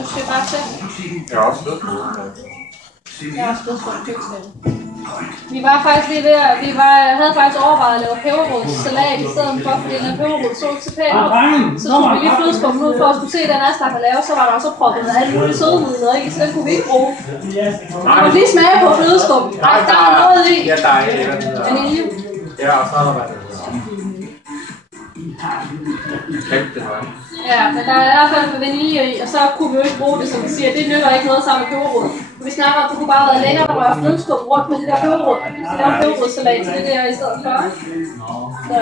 Du skal bare til. Jeg har også stødt på. Jeg har stået for en køkkenskab. Vi var faktisk lige ved at, havde faktisk overvejet at lave peberrodssalat i stedet for, fordi når peberrod så til pænt ud, så tog vi lige flødeskummen ud for at skulle se den Asta kan lave, så var der også proppet med alle mulige sødemidler i, så den kunne vi ikke bruge. Vi må lige smage på flødeskummen. Nej, der er noget i. Ja, der er ikke. Vanilje. Ja, og så er der været det her. Ja, men der er i hvert fald vanilje i, og så kunne vi jo ikke bruge det, som vi siger. Det nytter ikke noget sammen med peberrod. Vi snakker om, at det kunne bare være længere, der var flødeskum rundt med det der peberrod. Så der var peberrodsalat, så det der i stedet for. Så.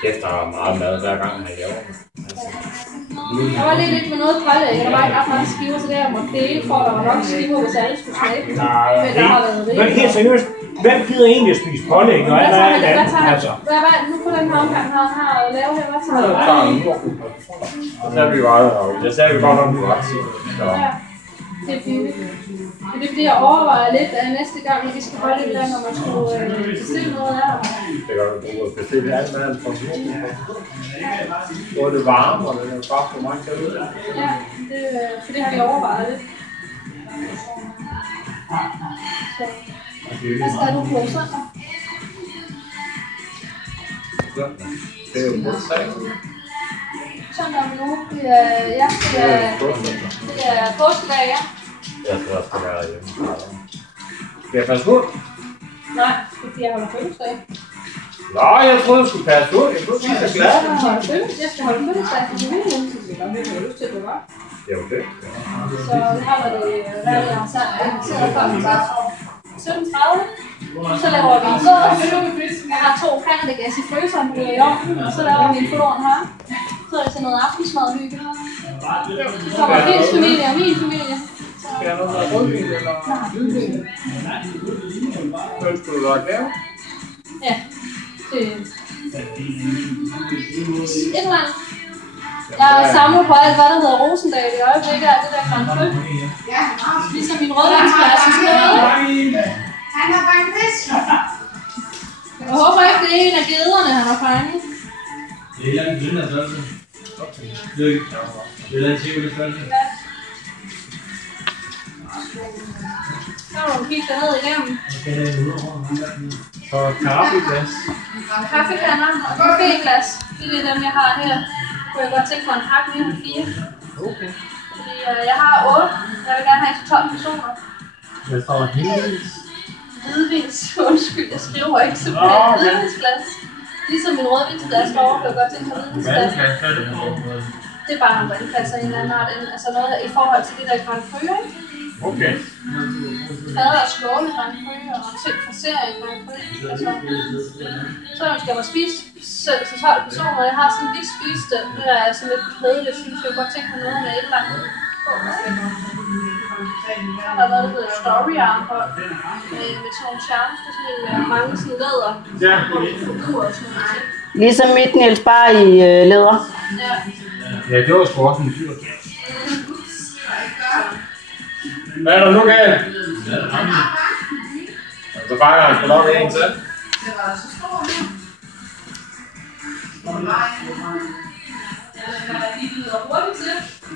Kæft, der var meget mad hver gang, han laver. Der var lidt med noget pålæg, der var ikke ret mange skiver, så det jeg måtte dele, for at der var nok skiver, hvis alle skulle smage. Men der har været det. Men helt seriøst, hvem gider egentlig at spise pålæg, når alt er andet? Altså. Nu på den her omgang har at lave her, hvad tager du? Og så er vi bare, jeg sagde vi godt om du ret sige. Ja, det er billigt. Men det er fordi, jeg overvejer lidt, at næste gang, vi skal holde lidt der, når man skulle bestille noget af. Det gør du bruge at bestille alt med alt for små. Hvor det varme, og det er bare for meget til ud. Ja, for det har vi overvejet lidt. Så. Hvad skal du på søndag? Det er jo modsat. Søndag om nu, det er påskedag, ja. Jeg tror også, det er hjemme. Skal jeg passe på? Nej, det er fordi jeg holder fødselsdag. Nå, jeg troede, du skulle passe på. Jeg troede, du skulle glad. Jeg skal holde fødselsdag for familien, så det er godt, lyst til, at du var. Det er jo det. Så vi holder det, hvad jeg har sagt, bare 17:30. Så laver vi en sås. Jeg har 2 canadagas i fryseren på i år, og så laver vi en forlån her. Så er det til noget aftensmad og hygge. Så kommer Fils familie og min familie. Skal jeg noget rødvin eller hvidvin? Ønsker du dig gave? Ja, det er et eller andet. Jeg har samlet på alt, hvad der hedder Rosendal i øjeblikket, af det der Grand Cru. Ligesom min rødvinsglas og sådan noget. Han har fanget fisk. Jeg håber ikke, det er en af gederne, han har fanget. Det er ikke en gylden af størrelse. Det er en tivoli størrelse. Så må du kigge derned igennem. Og kaffeglas. Kaffekander og kaféglas. Det er dem, jeg har her. Kunne jeg godt tænke mig en pakke mere med 4. Okay. Fordi jeg har 8. Jeg vil gerne have til 12 personer. Jeg står helt. Hvidvins. Undskyld, jeg skriver ikke så på hvidvinsglas. Ligesom min rødvinsglas derovre, kan jeg godt tænke mig hvidvinsglas. Det er bare nogle vandkasser i en eller anden art. Altså noget i forhold til det der Grand Cru, ikke? Okay. Fader og skåle Grand Cru og til frasering Grand Cru. Altså, så skal jeg spise selv til 12 personer. Jeg har sådan lidt spist det. Det er sådan lidt kedeligt, synes jeg. Jeg godt tænke mig noget med et eller andet. Så har der været det hedder story armbånd med sådan nogle charms. Det er sådan mange sådan læder. Ja. Figurer og sådan noget. Ligesom mit Niels bare i læder. Ja. Ja, det var sgu også en dyr. Hvad er der nu galt? Så fanger han sgu nok en til. Det var så stor her.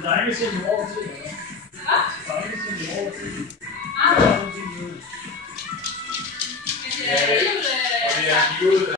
Der er ikke set en år til. Der er ikke set en år til. Ah. Og det er